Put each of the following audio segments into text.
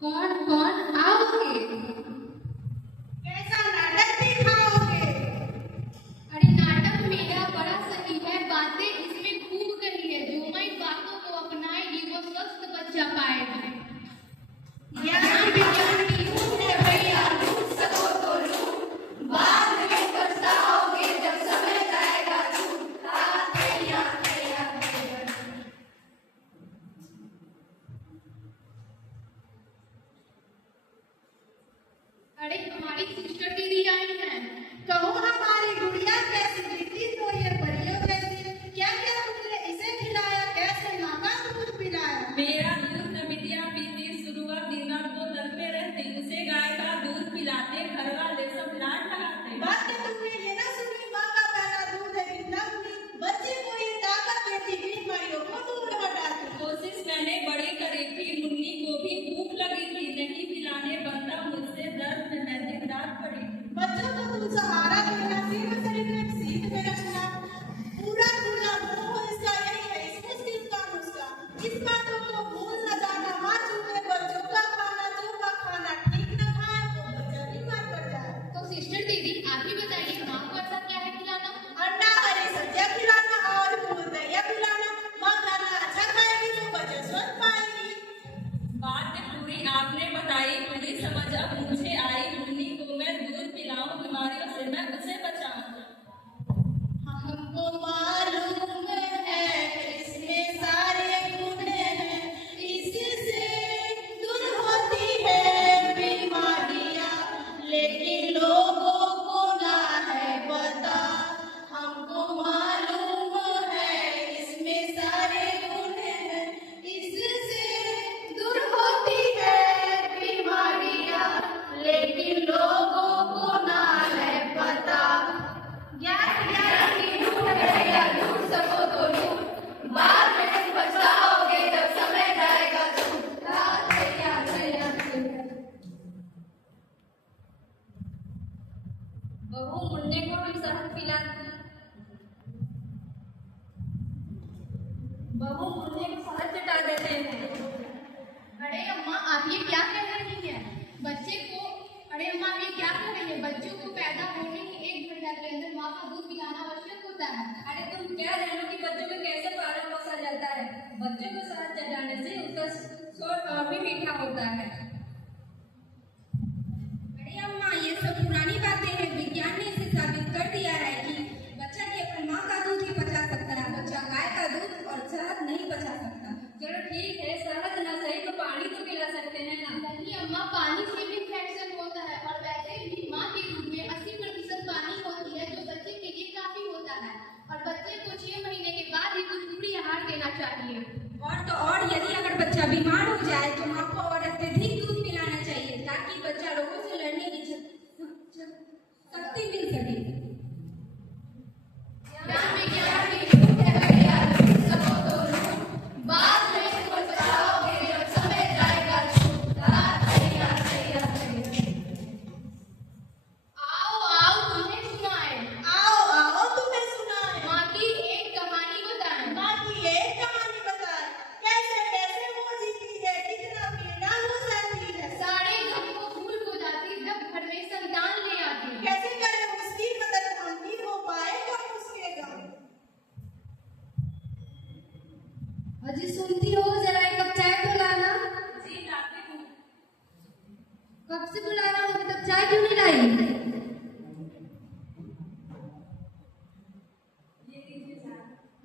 कौन कौन आओगे? कैसा नाटक दिखाओगे? अरे नाटक मेरा बड़ा सही है, बातें इसमें खूब कही है। जो मैं बातों को अपनाएगी वो स्वस्थ बच्चा पाएगी। ज्ञान विज्ञान की धूप है भैया, लूट सको तो लूट, बाद में पछताओगे जब समय जाएगा छूट। तैया तैया तैया। अरे हमारी सिस्टर दीदी आई हैं। कहो हमारी गुड़िया कैसी दिखती तो ये परियों जैसी। क्या क्या तुमने इसे खिलाया, कैसे माँ का दूध पिलाया? मेरा दूध न बिटिया पीती, सुरुआ दिनर वो दल पे रहती, उसे गाय का दूध पिलाते, घर वाले सब लाड लगाते। बात तो तुमने ये ना सुनी, माँ का पहला दूध है कितना गुणी, बच्चे को ये ताकत देती, बीमारियों को दूर हटाती। कोशिश मैंने बड़ी करी थी, मुन्नी को भी भूख लगी थी, नहीं पिलाने बनता मुझसे, दर्द में मैं दिन रात पड़ी। बच्चों को तुम सहारा देना, सिर्फ शरीर में सीख में रखना, पूरा खुला मुंह इसका यही है इस मुश्किल का नुस्खा। इस बातों को भूल न जाना, माँ चूहे बच्चों का खाना, जो का खाना ठीक न खाए वो बच्चा बीमार पड़ जाए। तो सिस्टर दीदी आप ही बताइए, माँ को ऐसा क्या है खिलाना? अंडा हरी सब्जियां खिलाना और दूध दहिया पिलाना। माँ खाना अच्छा खाएगी तो बच्चा स्वस्थ पाएगी। बात पूरी आपने बताई, पूरी समझ अब मुझे आई, मुन्नी को मैं दूध पिलाऊं, बीमारियों से मैं उसे बचाऊं। हमको मालूम है इसमें सारे गुण हैं, इससे दूर होती है बीमारियां, लेकिन लोगों को ना है पता। हमको मालूम है इसमें सारे गुण हैं, इससे दूर होती है बीमारियां, लेकिन लोगों को ना है पता। ज्ञान ज्ञान की धूप है या लूट सको तो लूट, बाद में पछताओगे जब समय जाएगा छूट। तैया तैया तैया। बहू मुन्ने को हम शहद पिलाते, बहू मुन्ने को शहद चटा देते हैं। अरे अम्मा आप ये क्या कह रही हैं? बच्चे को, अरे अम्मा आप ये क्या कह रही हैं? बच्चों को पैदा होने के 1 घंटा के अंदर माँ का दूध पिलाना आवश्यक होता है। अरे तुम क्या जानो कि बच्चों को कैसे पालन पोसा जाता है? बच्चों को शहद चटाने से उसका स्वर और भी मीठा होता है। अरे अम्मा ये सब पुरानी बातें हैं, विज्ञान ने इसे साबित कर दिया है कि बच्चा केवल माँ का दूध ही पचा सकता है, बच्चा गाय का दूध और शहद नहीं पचा सकता। चलो ठीक है, शहद न सही तो पानी तो पिला सकते हैं ना। नहीं अम्मा, पानी से भी इन्फेक्शन होता है और वैसे भी माँ के दूध में 80% पानी होती है, जो बच्चे के लिए काफी होता है। और बच्चे को 6 महीने के बाद ही कुछ पूरी आहार देना चाहिए। और तो और यदि अगर बच्चा बीमार हो जाए तो माँ को और अत्यधिक दूध पिलाना चाहिए, ताकि बच्चा रोगों से लड़ने की शक्ति मिल सके। ज्ञान विज्ञान की धूप है भैया, लूट सको तो लूट, बाद में पछताओगे जब समय जाएगा छूट। तैया तैया तैया। आओ आओ तुम्हें सुनाए, आओ आओ तुम्हें सुनाए, माँ की एक कहानी बताएं। माँ की एक कहानी बताए, कैसे कैसे वो जीती है, कितना पीड़ा वो सहती है, सारे घर को फूल हो जाती जब घर में संतान ले आती। कैसे करे उसकी मदद, हम भी हो पाएगा उसके गम। अजी सुनती हो, जरा एक कप चाय तो लाना। जी लाती हूँ। कब से बुला रहा हूँ, अभी तक चाय क्यों नहीं लाई?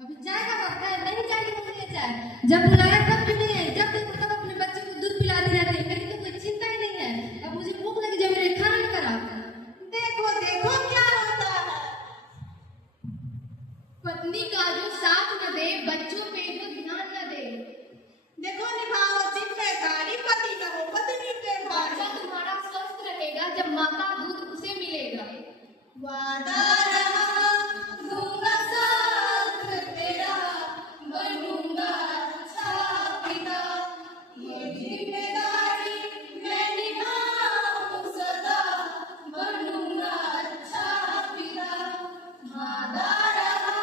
अभी चाय का वक्त है, नहीं चाय की बोतल ले चाय। जब बुलाया तब क्यों नहीं आई? जब देखो तब अपने बच्चे को दूध पिलाती रहती है, मेरी तो कोई चिंता ही नहीं है। अब मुझे भूख लगी, जब मेरे खाना लेकर आओ। देखो देखो क्या होता है। पत्नी का जो साथ न दे, बच्चों पे जो ध्यान न दे, देखो निभाओ जिम्मेदारी, पति न हो पत्नी पे भारी। बच्चा तुम्हारा स्वस्थ रहेगा जब माँ का दूध उसे मिलेगा। वादा रहा दूंगा साथ तेरा, बनूंगा अच्छा पिता, ये जिम्मेदारी मैं निभाऊं सदा, बनूंगा अच्छा पिता। वादा रहा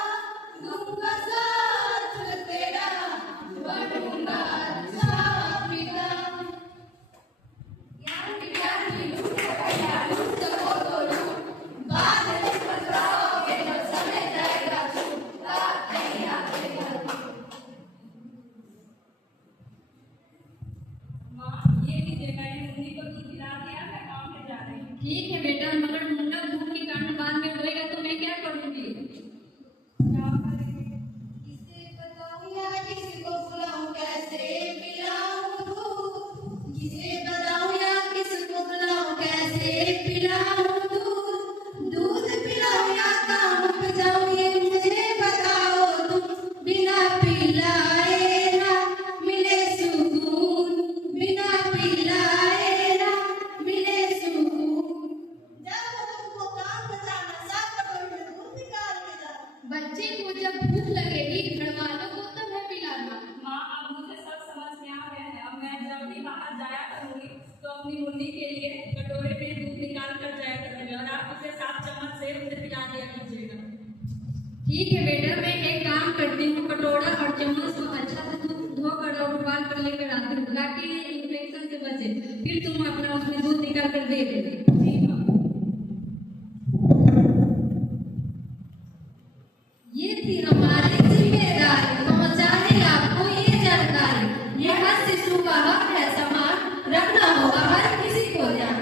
दूंगा साथ तेरा, बनूंगा अच्छा पिता। खिला दिया, मैं काम पे जा रही हूँ। ठीक है बेटा, मगर मुंडा धूप के कारण बाद में रोएगा तो मैं क्या करूँगी? किसे बताऊं या किसको बुलाऊं, कैसे पिलाऊं दूध? किसे बताऊं या किसको बुलाऊं, कैसे पिलाऊं दूध? दूध पिलाऊं या काम पे जाऊं, ये मुझे बताओ तुम। बिना पिलाए ना मिले सुकून, बिना पिलाए ना मिले सुकून। जब तुमको काम पे जाना, साथ कटोरी में दूध निकाल के जाना। बच्चे को जब भूख लगेगी घर वालों को तब है पिलाना। माँ, अब मुझे सब समझ में आ गया है। अब मैं जब भी बाहर जाया करूँगी तो अपनी मुन्नी के लिए कटोरे में दूध निकाल कर जाया करूँगी और आप उसे 7 चम्मच से उसे पिला दिया कीजिएगा। ठीक है बेटा, मैं एक काम करती हूँ, कटोरा और चम्मच को अच्छा से धोकर और उबाल कर लेकर आती हूँ ताकि इन्फेक्शन से बचे। फिर तुम अपना उसमें दूध निकाल कर दे देना। जी माँ। ये थी हमारी जिम्मेदारी, पहुंचाने आपको ये जानकारी। ये हर शिशु का हक है, समान रखना होगा हर किसी को ध्यान।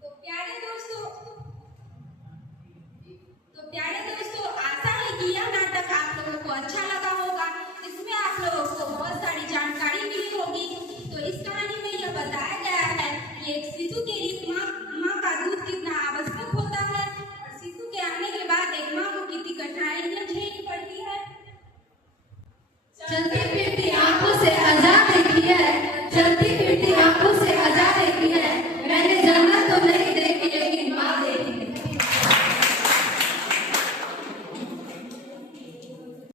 तो प्यारे दोस्तों, आशा है कि यह नाटक आप लोगों को अच्छा लगा होगा। इसमें आप लोगों को बहुत सारी जानकारी मिली होगी। तो इस कहानी में यह बताया गया है कि एक शिशु के लिए माँ का दूध कितना आवश्यक होता है और शिशु के आने के बाद एक माँ को कितनी कठिनाइयाँ झेलनी पड़ती है। चलती फिरती आंखों से आजाद देखी है